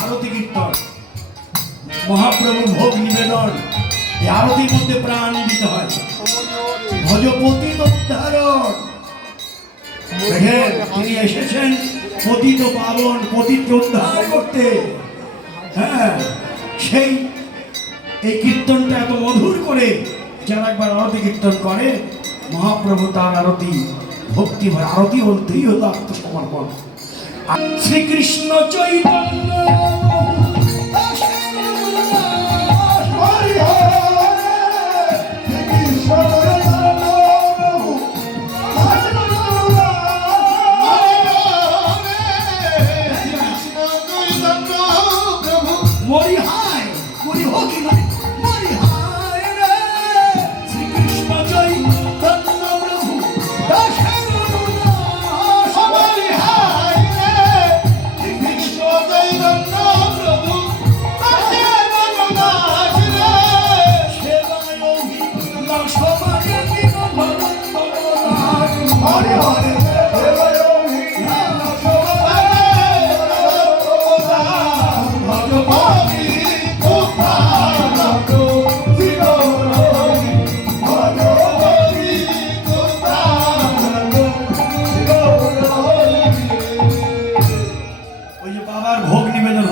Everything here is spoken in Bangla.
আরতি কীর্তন, মহাপ্রভু ভোগ নিবেদন, এই আরতির মধ্যে প্রাণ দিতে হয়। ভজপতি উদ্ধারণ, দেখেন তিনি এসেছেন পতিত পাবন, পতিত উদ্ধার করতে। হ্যাঁ, সেই এই কীর্তনটা এত মধুর করে যারা একবার আরতি কীর্তন করে, মহাপ্রভু তার আরতি ভক্তি ভয়। আরতি বলতেই হলো আত্মসমর্পণ। শ্রীকৃষ্ণ চৈতন্য মরি